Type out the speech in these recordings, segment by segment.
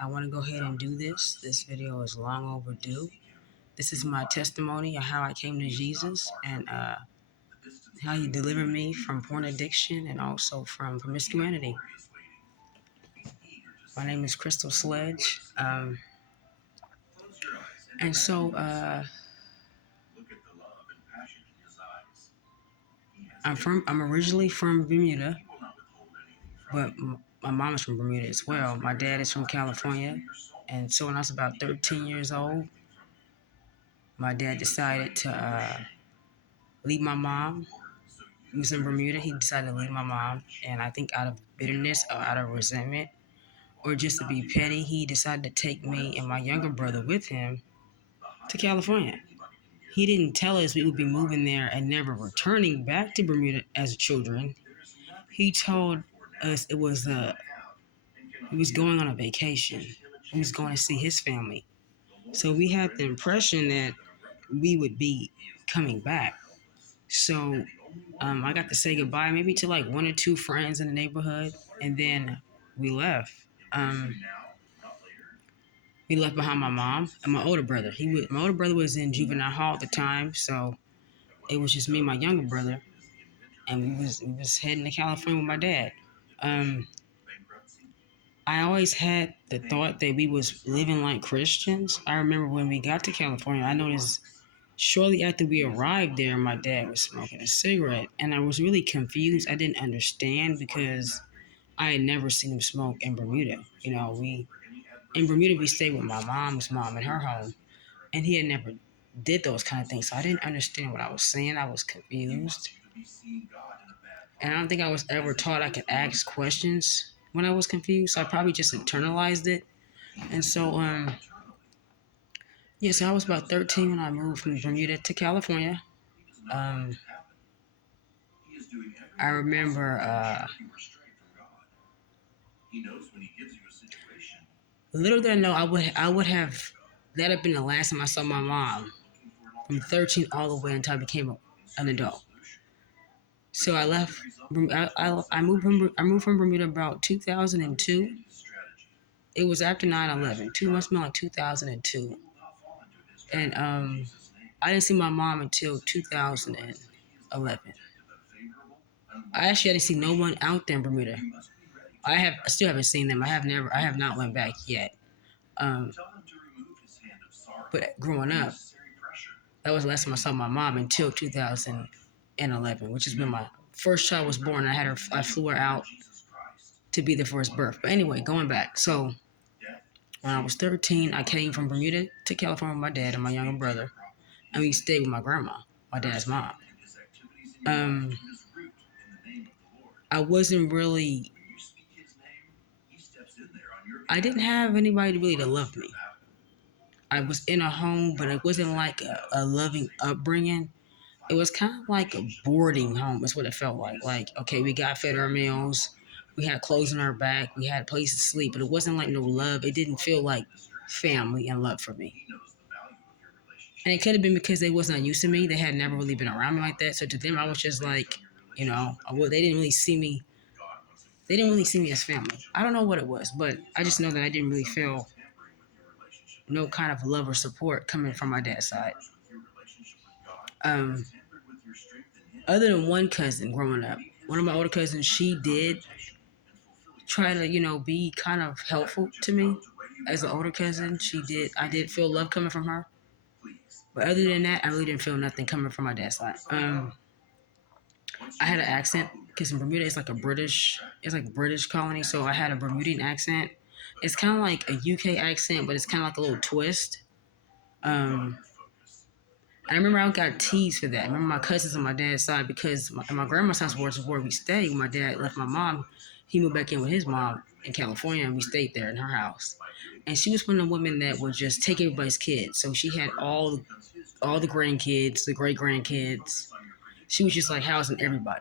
I want to go ahead and do this. This video is long overdue. This is my testimony of how I came to Jesus and how he delivered me from porn addiction and also from promiscuity. My name is Crystal Sledge. And so I'm originally from Bermuda, but my mom is from Bermuda as well. My dad is from California. And so when I was about 13 years old, my dad decided to leave my mom. He was in Bermuda. He decided to leave my mom. And I think out of bitterness or out of resentment or just to be petty, he decided to take me and my younger brother with him to California. He didn't tell us we would be moving there and never returning back to Bermuda as children. He told us he was going on a vacation. He was going to see his family. So we had the impression that we would be coming back. So I got to say goodbye maybe to like one or two friends in the neighborhood, and then we left. We left behind my mom and my older brother. My older brother was in juvenile hall at the time, so it was just me and my younger brother, and we was heading to California with my dad. I always had the thought that we was living like Christians. I remember when we got to California, I noticed shortly after we arrived there, my dad was smoking a cigarette, and I was really confused. I didn't understand because I had never seen him smoke in Bermuda. In Bermuda we stayed with my mom's mom in her home, and he had never did those kind of things. So I didn't understand what I was saying. I was confused, and I don't think I was ever taught I could ask questions when I was confused. So I probably just internalized it, and so so I was about 13 when I moved from Bermuda to California. I remember little did I know I would have that have been the last time I saw my mom from 13 all the way until I became an adult. So I left. I moved from Bermuda about 2002. It was after 9/11. Must have been like 2002, and I didn't see my mom until 2011. I didn't see no one out there in Bermuda. I still haven't seen them. I have not went back yet. But growing up, that was the last time I saw my mom until 2011, which has been my first child was born. I flew her out to be there for his birth. But anyway, going back. So when I was 13, I came from Bermuda to California with my dad and my younger brother, and we stayed with my grandma, my dad's mom. I wasn't really. I didn't have anybody really to love me. I was in a home, but it wasn't like a loving upbringing. It was kind of like a boarding home. Is what it felt like. Like, okay, we got fed our meals, we had clothes on our back, we had a place to sleep, but it wasn't like no love. It didn't feel like family and love for me. And it could have been because they wasn't used to me. They had never really been around me like that. So to them, I was just like, they didn't really see me. They didn't really see me as family. I don't know what it was, but I just know that I didn't really feel no kind of love or support coming from my dad's side. Other than one cousin growing up, one of my older cousins, she did try to, be kind of helpful to me as an older cousin. I did feel love coming from her. But other than that, I really didn't feel nothing coming from my dad's side. I had an accent because in Bermuda it's like British colony, so I had a Bermudian accent. It's kind of like a UK accent, but it's kind of like a little twist. I remember I got teased for that. I remember my cousins on my dad's side because my grandma's house was where we stayed. When my dad left my mom, he moved back in with his mom in California, and we stayed there in her house. And she was one of the women that would just take everybody's kids. So she had all the grandkids, the great grandkids. She was just like housing everybody.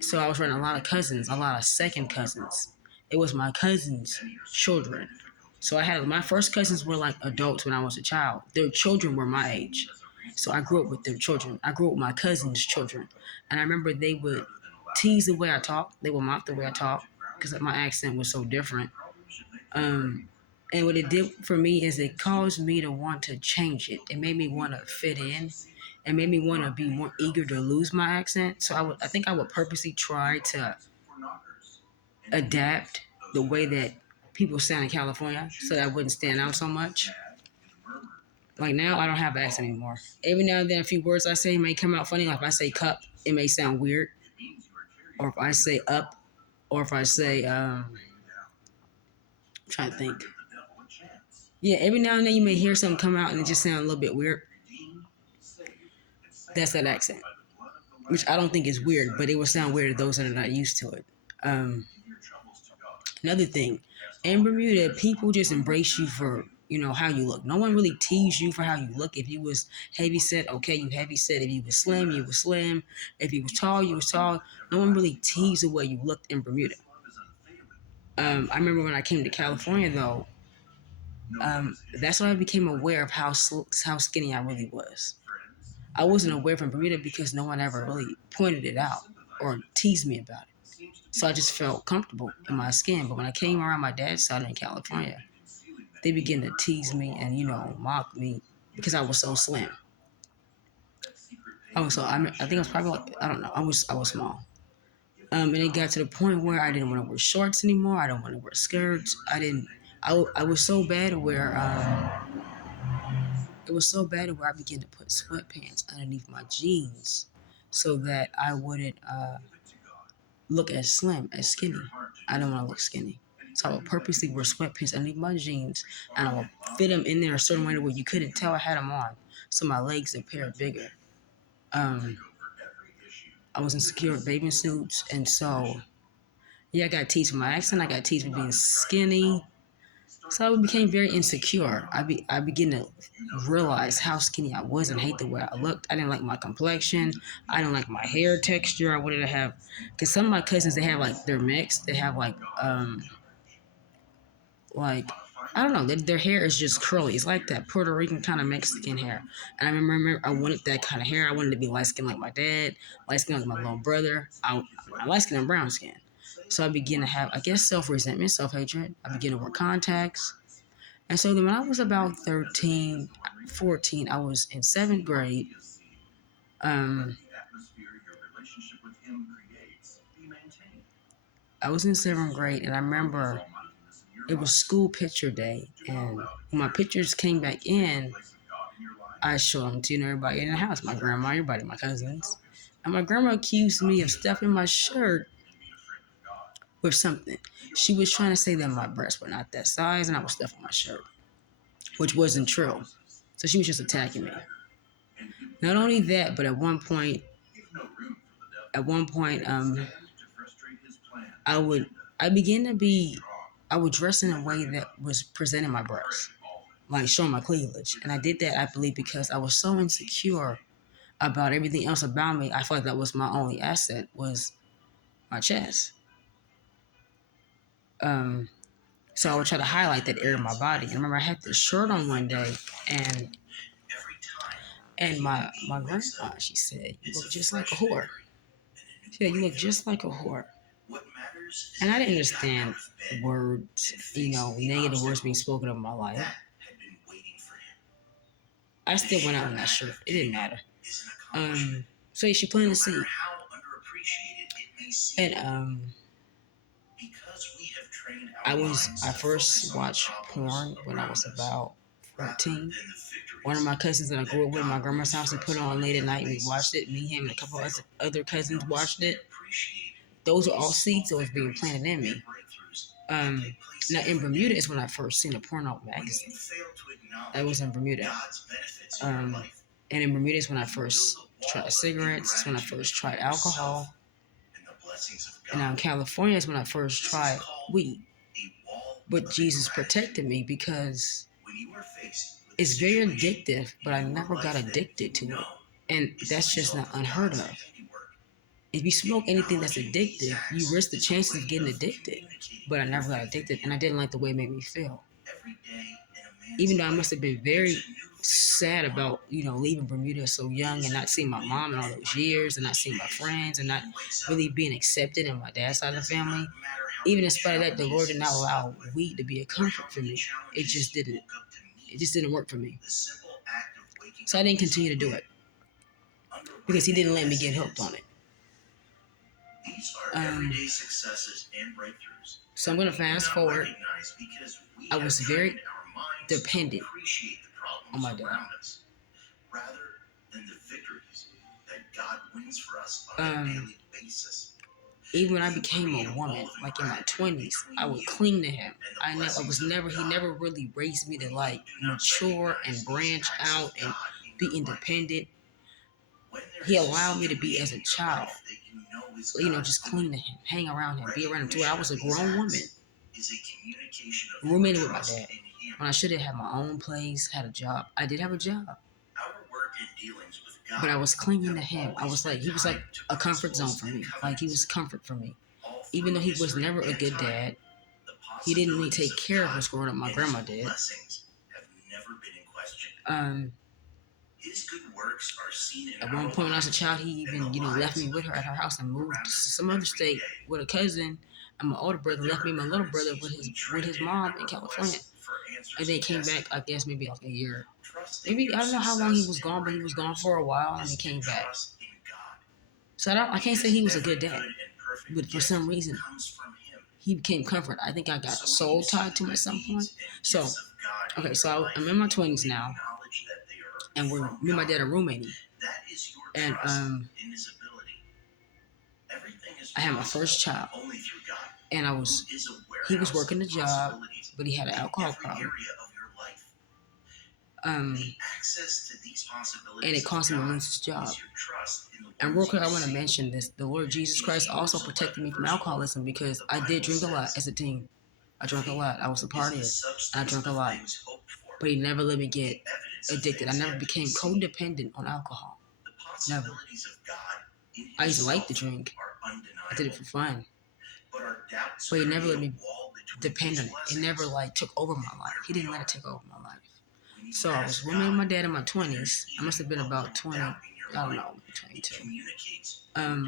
So I was running a lot of cousins, a lot of second cousins. It was my cousins' children. So my first cousins were like adults when I was a child. Their children were my age. So I grew up with their children. I grew up with my cousins' children. And I remember they would tease the way I talk. They would mock the way I talk. because my accent was so different. And what it did for me is it caused me to want to change it. It made me want to fit in. It made me want to be more eager to lose my accent. So I think I would purposely try to adapt the way that people sound in California so that I wouldn't stand out so much. Like now, I don't have an accent anymore. Every now and then, a few words I say may come out funny. Like if I say cup, it may sound weird. Or if I say up, or if I say, I'm trying to think. Yeah, every now and then you may hear something come out and it just sounds a little bit weird. That's that accent, which I don't think is weird, but it will sound weird to those that are not used to it. Um, Another thing, in Bermuda, people just embrace you for how you look. No one really tease you for how you look. If you was heavy set, okay, you heavy set. If you was slim, you was slim. If you was tall, you was tall. No one really teased the way you looked in Bermuda. I remember when I came to California though. That's when I became aware of how skinny I really was. I wasn't aware from Bermuda because no one ever really pointed it out or teased me about it. So I just felt comfortable in my skin. But when I came around my dad's side in California, they began to tease me and mock me because I was so slim. I think I was probably like, I don't know. I was small. And it got to the point where I didn't want to wear shorts anymore. I don't want to wear skirts. I was so bad where it was so bad where I began to put sweatpants underneath my jeans so that I wouldn't look as skinny. I don't want to look skinny. So I would purposely wear sweatpants underneath my jeans and I would fit them in there a certain way where you couldn't tell I had them on. So my legs appeared bigger. I was insecure with bathing suits. And so, yeah, I got teased for my accent. I got teased for being skinny. So I became very insecure. I began to realize how skinny I was and hate the way I looked. I didn't like my complexion. I didn't like my hair texture. I wanted to have, because some of my cousins, they have like, they're mixed. They have like I don't know, their hair is just curly. It's like that Puerto Rican kind of Mexican hair. And I remember I wanted that kind of hair. I wanted to be light skinned like my dad, light skinned like my little brother. I light skin and brown skin. So I began to have, I guess, self-resentment, self-hatred. I began to wear contacts. And so then when I was about 13, 14, I was in 7th grade. I was in 7th grade, and I remember it was school picture day. And when my pictures came back in, I showed them to everybody in the house, my grandma, everybody, my cousins. And my grandma accused me of stuffing my shirt with something. She was trying to say that my breasts were not that size and I was stuffing my shirt, which wasn't true. So she was just attacking me. Not only that, but at one point, I would dress in a way that was presenting my breasts, like showing my cleavage. And I did that, I believe, because I was so insecure about everything else about me. I felt like that was my only asset, was my chest. So I would try to highlight that area of my body. And I remember I had this shirt on one day, and my grandma, she said, "You look just like a whore." She said, "You look just like a whore." And I didn't understand words, negative words being spoken of in my life. I still went out in that shirt. It didn't matter. So yeah, she planted the seed. And I first watched porn when I was about 14. One of my cousins that I grew up with at my grandma's house, he put it on late at night and we watched it. Me, him, and a couple of other cousins watched it. Those were all seeds that was being planted in me. Now in Bermuda is when I first seen a porno magazine. That was in Bermuda. And in Bermuda is when I first tried cigarettes. It's when I first tried alcohol. And now in California is when I first tried weed. But Jesus protected me because it's very addictive, but I never got addicted to it. And that's just not unheard of. If you smoke anything that's addictive, you risk the chances of getting addicted. But I never got addicted, and I didn't like the way it made me feel. Even though I must have been very sad about, leaving Bermuda so young and not seeing my mom in all those years and not seeing my friends and not really being accepted in my dad's side of the family. Even in spite of that, the Lord did not allow weed to be a comfort for me. It just didn't. It just didn't work for me. So I didn't continue to do it because He didn't let me get hooked on it. So I'm going to fast forward. I was very dependent on my dad. Even when I became a woman, like in my 20s, I would cling to him. He never really raised me to like mature and branch out and be independent. He allowed me to be as a child, just cling to him, hang around him, be around him too. I was a grown woman, roommating with my dad. When I should have had my own place, had a job. I did have a job. But I was clinging to him. He was like a comfort zone for me. Like he was comfort for me. Even though he was never a good dad, he didn't really take care of us growing up. My grandma did. At one point when I was a child, he even, left me with her at her house and moved to some other state with a cousin. And my older brother left me and my little brother with his mom in California. And then came back, I guess, maybe like a year. Maybe, I don't know how long he was gone, but he was gone for a while and he came back. So I can't say he was a good dad. But for some reason, he became comfort. I think I got soul tied to him at some point. So, okay, so I'm in my 20s now. And me and my dad are roommating. And I had my first child. And he was working a job, but he had an alcohol problem. And it cost him to lose his job. And real quick, I want to mention this. The Lord Jesus Christ also protected me from alcoholism because I did drink a lot as a teen. I drank a lot. I was a partier. I drank a lot. But He never let me get addicted. I never became codependent on alcohol. Never. I used to like to drink. I did it for fun. But He never let me depend on it. It never took over my life. He didn't let it take over my life. So I was rooming with my dad in my 20s. I must have been about 20. I don't know, 22. And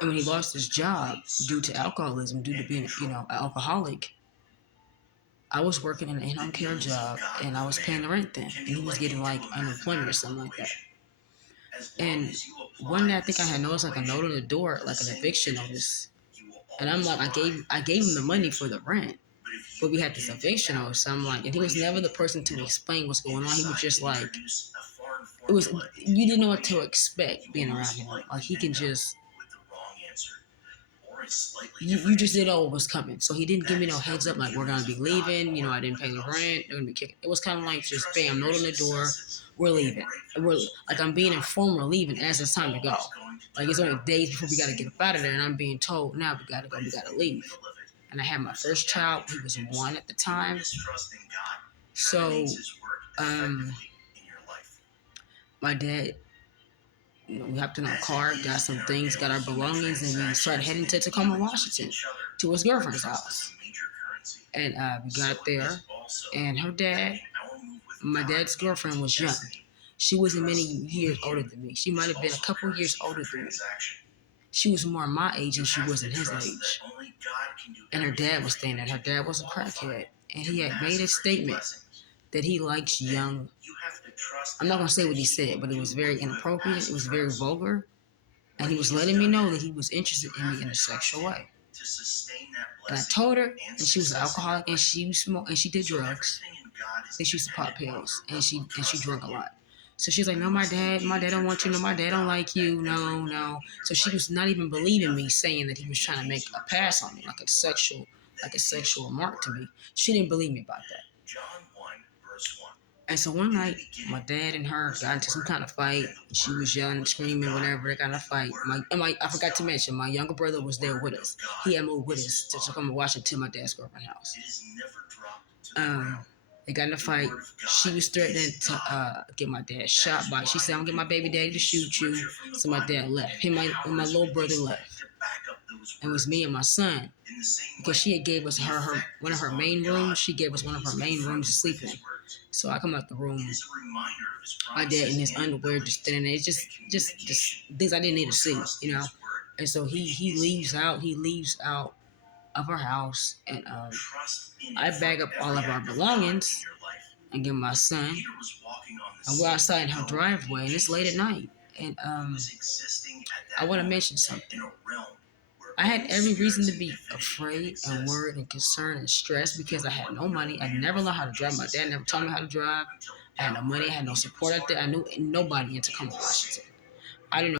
when he lost his job due to alcoholism, due to being, an alcoholic, I was working in an in-home care job, and I was paying the rent then, and he was getting unemployment or something like that. And one day I think I had noticed a note on the door, like an eviction notice, and I'm like, I gave him the money for the rent, but we had this eviction notice. So I'm like, and he was never the person to explain what's going on. He was just you didn't know what to expect being around him. He can just. You just didn't know what was coming. So he didn't give me no heads up, we're going to be leaving. I didn't pay the rent. They're going to be kicking. It was kind of just, bam, note on the door. We're leaving. I'm being informed we're leaving as it's time to go. It's only days before we got to get up out of there. And I'm being told, now we got to go. We got to leave. And I had my first child. He was 1 at the time. So, my dad, we hopped in our car, got some things, got our belongings, and we started heading to Tacoma, Washington, to his girlfriend's house. And we got there, and my dad's girlfriend was young. She wasn't many years older than me. She might have been a couple years older than me. She was more my age than she was in his age. And her dad was standing there. Her dad was a crackhead, and he had made a statement that he likes young. I'm not going to say what he said, but it was very inappropriate. It was very vulgar. And he was letting me know that he was interested in me in a sexual way. And I told her, and she was an alcoholic, and she smoked, and she did drugs. And she used to pop pills, and she drank a lot. So she's like, no, my dad don't want you. No, my dad don't like you. No. So she was not even believing me saying that he was trying to make a pass on me, like a sexual remark to me. She didn't believe me about that. And so one night, my dad and her got into some kind of fight. She was yelling, screaming, whatever. They got in a fight. I forgot to mention, my younger brother was there with us. He had moved with us to Tacoma, Washington, to my dad's girlfriend's house. They got in a fight. She was threatening to get my dad shot by. She said, I'm going to get my baby daddy to shoot you. So my dad left. Him and my little brother left. It was me and my son. Because she had gave us one of her main rooms. She gave us one of her main rooms to sleep in. So I come out the room. My dad in his underwear just standing there. It's just things I didn't need to see, And so he leaves out of our house, and I bag up all of our belongings and give my son. And we're outside in her driveway, and it's late at night. And I want to mention something. I had every reason to be afraid and worried and concerned and stressed because I had no money. I never learned how to drive. My dad never taught me how to drive. I had no money. I had no support out there. I knew nobody in Tacoma, Washington. I didn't know